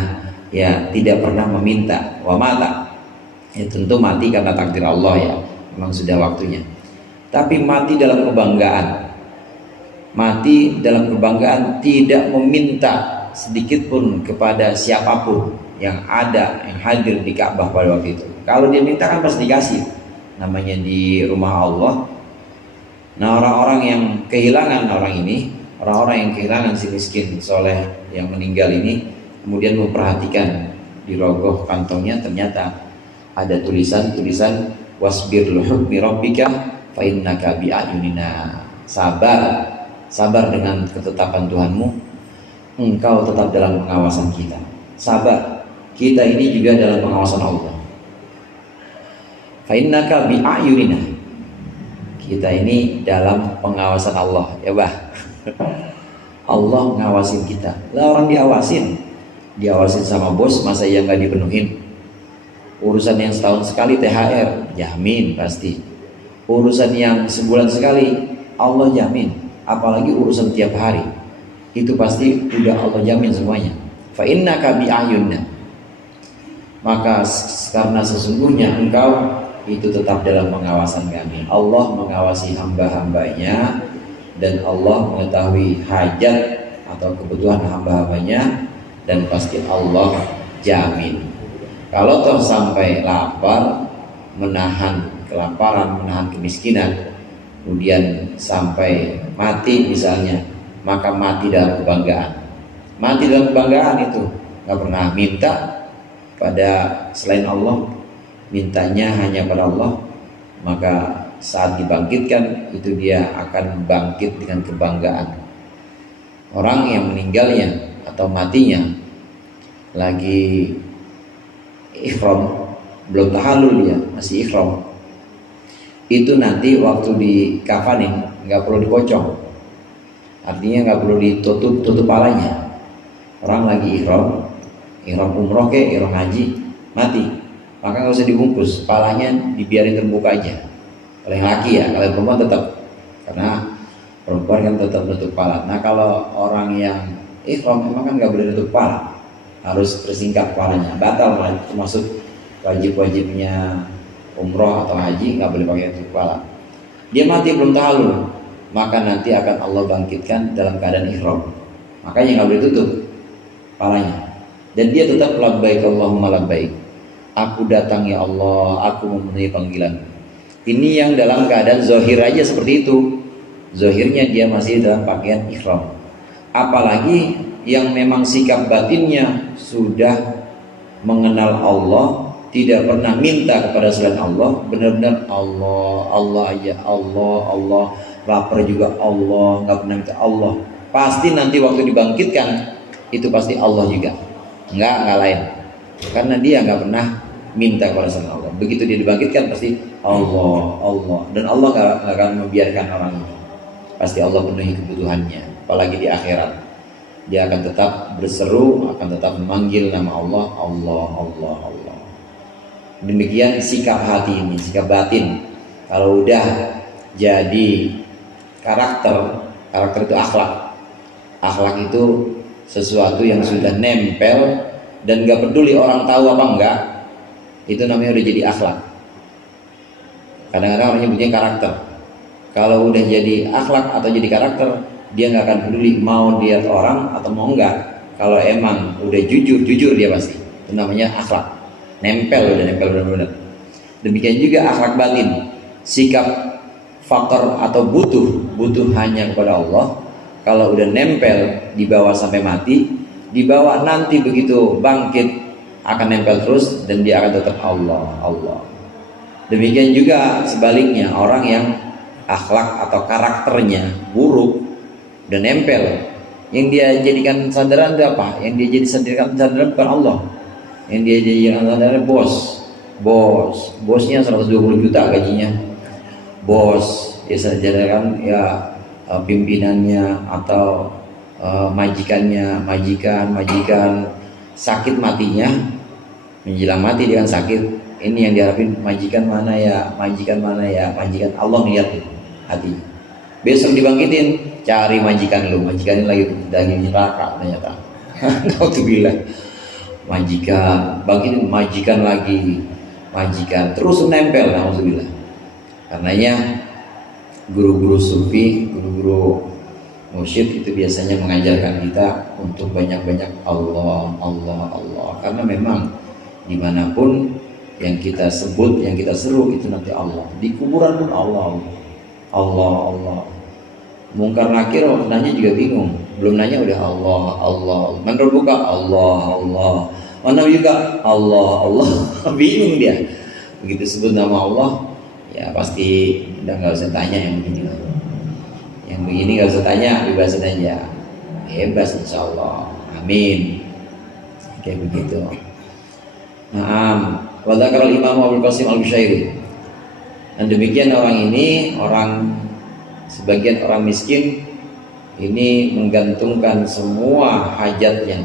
ya tidak pernah meminta. Wa mata, ya tentu mati karena takdir Allah ya, memang sudah waktunya. Tapi mati dalam kebanggaan, mati dalam kebanggaan, tidak meminta sedikit pun kepada siapapun yang ada, yang hadir di Ka'bah pada waktu itu. Kalau dia minta kan pasti dikasih, namanya di rumah Allah. Nah, orang-orang yang kehilangan orang ini, orang-orang yang kehilangan si miskin soleh yang meninggal ini, kemudian memperhatikan di rogoh kantongnya, ternyata ada tulisan-tulisan wasbir li hukmi rabbika fa innaka bi ayunina. Sabar, sabar dengan ketetapan Tuhanmu, engkau tetap dalam pengawasan kita. Sabar, kita ini juga dalam pengawasan Allah. Fa innaka bi ayunina, kita ini dalam pengawasan Allah, ya bah. Allah ngawasin kita. Lah orang diawasin sama bos, masa yang nggak dipenuhin? Urusan yang setahun sekali THR, jamin pasti. Urusan yang sebulan sekali, Allah jamin. Apalagi urusan tiap hari, itu pasti udah Allah jamin semuanya. Fa innaka bi ayunna, maka karena sesungguhnya engkau itu tetap dalam pengawasan kami. Allah mengawasi hamba-hambanya, dan Allah mengetahui hajat atau kebutuhan hamba-hambanya, dan pasti Allah jamin. Kalau toh sampai lapar, menahan kelaparan, menahan kemiskinan, kemudian sampai mati misalnya, maka mati dalam kebanggaan. Mati dalam kebanggaan itu nggak pernah minta pada selain Allah, mintanya hanya pada Allah, maka saat dibangkitkan itu dia akan bangkit dengan kebanggaan. Orang yang meninggalnya atau matinya lagi ihram, belum tahallul, dia masih ihram, itu nanti waktu dikafanin nggak perlu dipocong, artinya nggak perlu tutup palanya. Orang lagi ihram umroh ke ihram haji, mati, maka nggak usah dibungkus, palanya dibiarin terbuka aja. Kalau yang laki ya, kalau yang perempuan tetap, karena perempuan kan tetap nutup pala. Nah kalau orang yang ihram memang kan nggak boleh nutup pala, harus tersingkap palanya, batal, termasuk wajib-wajibnya umroh atau haji, nggak boleh pakai tutup kepala. Dia mati belum tahallul, maka nanti akan Allah bangkitkan dalam keadaan ihram, makanya nggak boleh tutup kepalanya, dan dia tetap labbaik Allahumma labbaik, aku datang ya Allah, aku memenuhi panggilan. Ini yang dalam keadaan zahir aja seperti itu, zahirnya dia masih dalam pakaian ihram. Apalagi yang memang sikap batinnya sudah mengenal Allah, tidak pernah minta kepada selain Allah, benar-benar Allah, Allah aja, Allah, lapar juga Allah, nggak pernah minta Allah. Pasti nanti waktu dibangkitkan itu pasti Allah juga, nggak lain, karena dia nggak pernah minta kepada selain Allah. Begitu dia dibangkitkan pasti Allah, dan Allah nggak akan membiarkan orang ini, pasti Allah penuhi kebutuhannya. Apalagi di akhirat, dia akan tetap berseru, akan tetap memanggil nama Allah, Allah. Demikian sikap hati ini, sikap batin. Kalau udah jadi karakter itu akhlak itu sesuatu yang sudah nempel dan gak peduli orang tahu apa enggak, itu namanya udah jadi akhlak. Kadang-kadang orang nyebutnya karakter. Kalau udah jadi akhlak atau jadi karakter, dia gak akan peduli mau lihat orang atau mau enggak. Kalau emang udah jujur dia pasti. Itu namanya akhlak. Nempel benar-benar. Demikian juga akhlak batin, sikap fakir atau butuh hanya kepada Allah. Kalau udah nempel, dibawa sampai mati, dibawa nanti begitu bangkit akan nempel terus, dan dia akan tetap Allah. Demikian juga sebaliknya, orang yang akhlak atau karakternya buruk dan nempel, yang dia jadikan sandaran itu apa? Yang dia jadi sandaran bukan Allah, yang dia jadikan sandaran bos, bosnya 120 juta gajinya, bos ya saja kan ya, pimpinannya atau majikan sakit matinya, menjelang mati dia kan sakit. Ini yang diharapin, majikan mana ya, majikan Allah lihat hati. Besok dibangkitin, cari majikan lu, majikan ini lagi daging neraka ternyata. Nauzubillah. Majikan, bangkitin majikan lagi, majikan terus nempel, nauzubillah. Karenanya guru-guru sufi, guru-guru mursyid itu biasanya mengajarkan kita untuk banyak-banyak Allah. Karena memang dimanapun yang kita sebut, yang kita seru itu nanti Allah. Di kuburan pun Allah. Mungkar nakir waktu nanya juga bingung, belum nanya udah Allah. Menurut buka Allah. Mana juga Allah. Bingung dia. Begitu sebut nama Allah, ya pasti udah nggak usah tanya yang begini. Yang begini nggak usah tanya, bebasin aja. Bebas insya Allah. Amin. Kayak begitu. Naam. Wa dzakara al-Imam Abdul Qasim Al-Bushairi. Dan demikian orang ini, sebagian orang miskin ini menggantungkan semua hajatnya,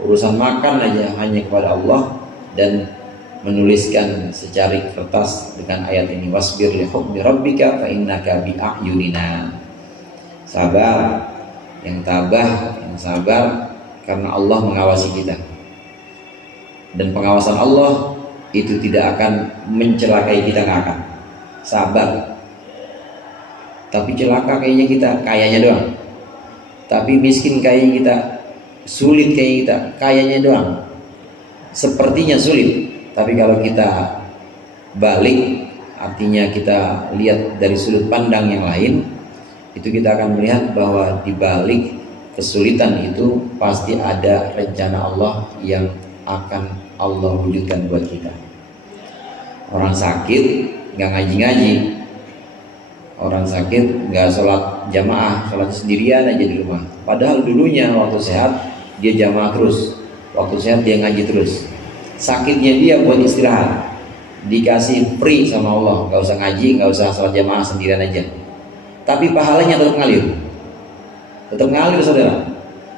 urusan makan aja hanya kepada Allah, dan menuliskan secari kertas dengan ayat ini, wasbir li hukmi rabbika fa innaka bi a'yunina. Sabar, yang tabah, yang sabar karena Allah mengawasi kita. Dan pengawasan Allah itu tidak akan mencelakai kita, nggak akan. Sabar. Tapi celaka kayaknya kita, kayaknya doang. Tapi miskin kayaknya kita, sulit kayaknya kita, kayaknya doang. Sepertinya sulit. Tapi kalau kita balik, artinya kita lihat dari sudut pandang yang lain, itu kita akan melihat bahwa di balik kesulitan itu pasti ada rencana Allah yang akan Allah wujudkan buat kita. Orang sakit nggak ngaji-ngaji, orang sakit nggak sholat jamaah, sholat sendirian aja di rumah. Padahal dulunya waktu sehat dia jamaah terus, waktu sehat dia ngaji terus. Sakitnya dia buat istirahat, dikasih free sama Allah, nggak usah ngaji, nggak usah sholat jamaah, sendirian aja. Tapi pahalanya tetap ngalir, saudara.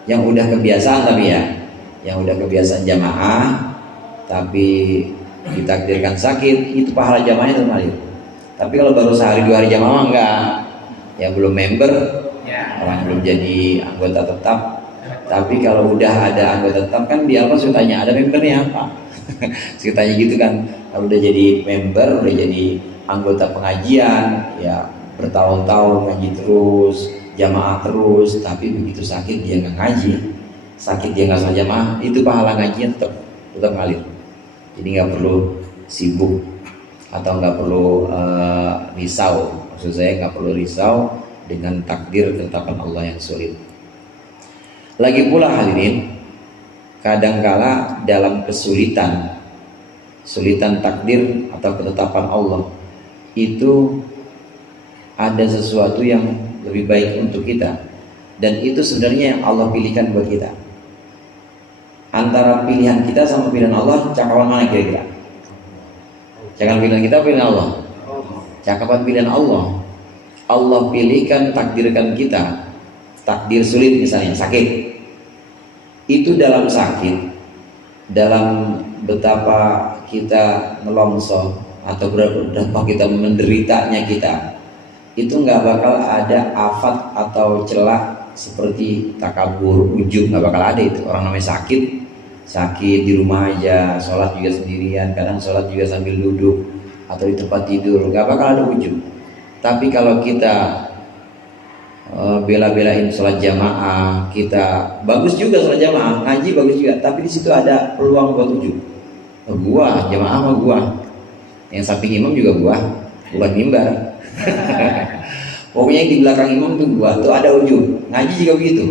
Yang udah kebiasaan tapi ya, yang udah kebiasaan jamaah tapi ditakdirkan sakit, itu pahala jamaahnya tetap ngalir. Tapi kalau baru sehari 2 hari jamaah enggak, yang belum member, orang belum jadi anggota tetap. Tapi kalau udah ada anggota tetap kan dia apa, saya tanya ada membernya apa? Saya tanya gitu kan. Kalau udah jadi member, udah jadi anggota pengajian, ya bertahun-tahun ngaji terus, jamaah terus, tapi begitu sakit dia nggak ngaji, sakit dia nggak sholat jamaah, itu pahala ngajinya tetap ngalir. Jadi nggak perlu sibuk atau nggak perlu risau. Maksud saya nggak perlu risau dengan takdir ketetapan Allah yang sulit. Lagi pula hadirin, kadangkala dalam kesulitan takdir atau ketetapan Allah itu ada sesuatu yang lebih baik untuk kita, dan itu sebenarnya yang Allah pilihkan buat kita. Antara pilihan kita sama pilihan Allah, cakapan mana kira-kira? Cakapan pilihan kita, pilihan Allah. Cakapan pilihan Allah. Allah pilihkan, takdirkan kita. Takdir sulit misalnya, sakit. Itu dalam sakit, dalam betapa kita melongso atau berapa kita menderitanya kita, itu nggak bakal ada afat atau celah seperti takabur, ujub, nggak bakal ada itu. Orang namanya sakit di rumah aja, sholat juga sendirian, kadang sholat juga sambil duduk atau di tempat tidur, nggak bakal ada ujub. Tapi kalau kita bela-belain sholat jamaah, kita bagus juga sholat jamaah, ngaji bagus juga, tapi di situ ada peluang buat ujub. Gua jamaah sama gua, yang samping imam juga gua, bukan mimbar. Pokoknya di belakang imam tuh gua, tuh ada ujub. Ngaji juga begitu,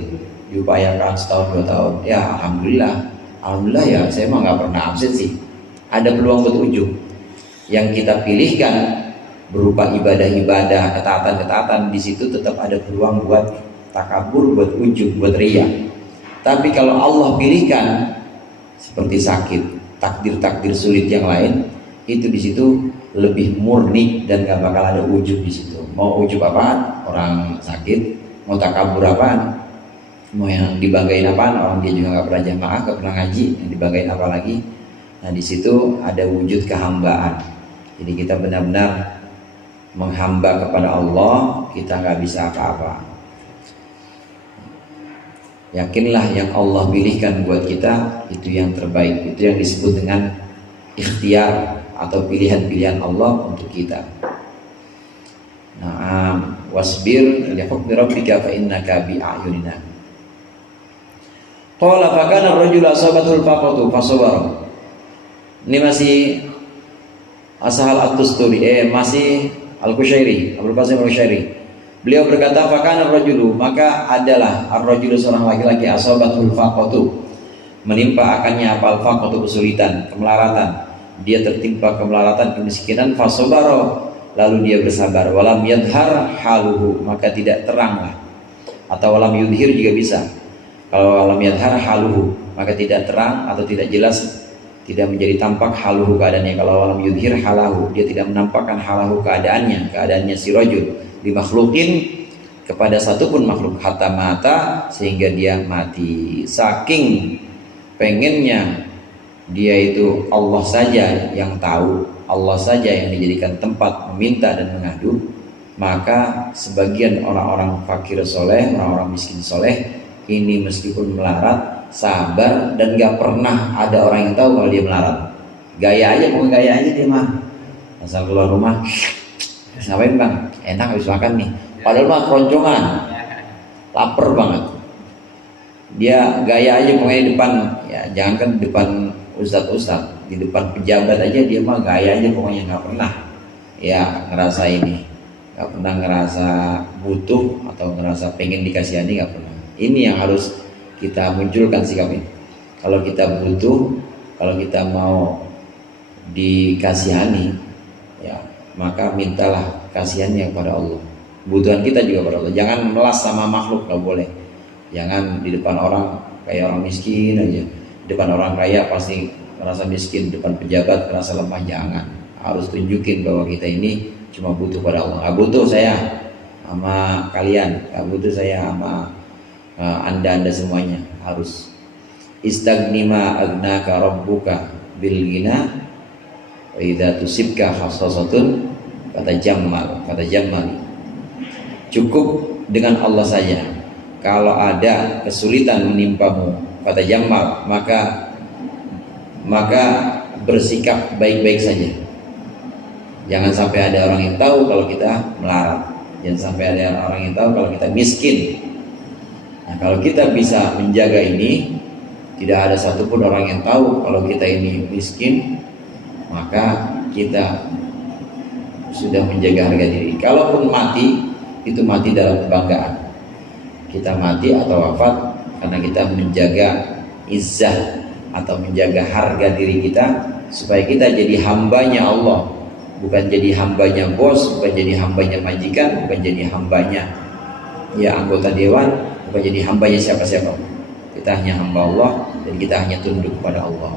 diupayakan setahun 2 tahun, ya alhamdulillah ya, saya mah nggak pernah absen sih. Ada peluang buat ujub. Yang kita pilihkan berupa ibadah-ibadah, ketaatan-ketaatan, di situ tetap ada peluang buat takabur, buat ujub, buat riya. Tapi kalau Allah pilihkan seperti sakit, takdir-takdir sulit yang lain, itu di situ lebih murni dan gak bakal ada ujub di situ. Mau ujub apaan? Orang sakit. Mau takabur apaan? Mau yang dibanggain apaan? Orang dia juga gak pernah jamaah, gak pernah ngaji, yang dibanggain apa lagi? Nah di situ ada wujud kehambaan. Jadi kita benar-benar menghamba kepada Allah, kita nggak bisa apa-apa. Yakinlah yang Allah pilihkan buat kita itu yang terbaik. Itu yang disebut dengan ikhtiar atau pilihan-pilihan Allah untuk kita. Nah, wasbir li hukmi rabbika fa innaka bi a'yunina. Qala fa kana ar-rajulu asabatul faqatu fasabara. Ini masih Ashal at-Tusturi, masih Al-Qushairi, Abdul Qasim Al-Qushairi. Beliau berkata, fakana ar-rajulu, maka adalah ar-rajulu seorang laki-laki asabatul faqatu, menimpa akannya apa al-faqatu, kesulitan, kemelaratan. Dia tertimpa kemelaratan, kemiskinan, fasabara, lalu dia bersabar. Walam yadhar haluhu, maka tidak teranglah. Atau walam yudhir juga bisa. Kalau walam yadhar haluhu, maka tidak terang atau tidak jelas, tidak menjadi tampak haluhu keadaannya. Kalau walam yudhir halahu, dia tidak menampakkan halahu keadaannya si rajul di makhlukin kepada satupun makhluk hatta mata, sehingga dia mati. Saking pengennya dia itu Allah saja yang tahu, Allah saja yang dijadikan tempat meminta dan mengadu, maka sebagian orang-orang fakir soleh, orang-orang miskin soleh ini meskipun melarat sabar dan gak pernah ada orang yang tahu kalau dia melarat. Gaya aja, pokoknya gaya aja dia mah. Asal keluar rumah, ngapain bang? Enak habis makan nih. Padahal mah keroncongan, lapar banget. Dia gaya aja pokoknya di depan, ya jangankan di depan ustadz, di depan pejabat aja dia mah gaya aja pokoknya, nggak pernah ya ngerasa ini, nggak pernah ngerasa butuh atau ngerasa pengen dikasihani, nggak pernah. Ini yang harus kita munculkan sikap ini. Kalau kita butuh, kalau kita mau dikasihani, ya maka mintalah kasihannya kepada Allah. Kebutuhan kita juga kepada Allah. Jangan melas sama makhluk, nggak boleh. Jangan di depan orang kayak orang miskin aja. Di depan orang kaya pasti merasa miskin. Di depan pejabat merasa lemah. Jangan. Harus tunjukin bahwa kita ini cuma butuh pada Allah. Nggak butuh saya sama kalian. Nggak butuh saya sama anda semuanya. Harus istagnima agnaka rabbuka bil ghina wa idza tusibka khassasatun kata Jamal. Cukup dengan Allah saja. Kalau ada kesulitan menimpamu, kata Jamal, maka bersikap baik-baik saja. Jangan sampai ada orang yang tahu kalau kita melarat. Jangan sampai ada orang yang tahu kalau kita miskin. Nah, kalau kita bisa menjaga ini, tidak ada satupun orang yang tahu kalau kita ini miskin, maka kita sudah menjaga harga diri. Kalaupun mati, itu mati dalam kebanggaan. Kita mati atau wafat karena kita menjaga izzah atau menjaga harga diri kita, supaya kita jadi hambanya Allah, bukan jadi hambanya bos, bukan jadi hambanya majikan, bukan jadi hambanya ya anggota dewan, bukan jadi hambanya siapa-siapa. Kita hanya hamba Allah dan kita hanya tunduk kepada Allah.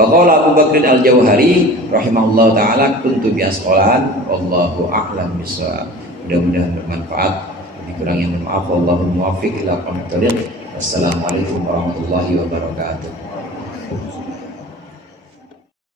Baqala Abu Bakr Al-Jauhari rahimahullah ta'ala, kuntu bi asqalan wallahu a'lam bissawab. Mudah-mudahan bermanfaat. Lebih kurang yang bermaaf. Wallahul muwaffiq ila aqwamit thoriq. Wassalamualaikum warahmatullahi wabarakatuh.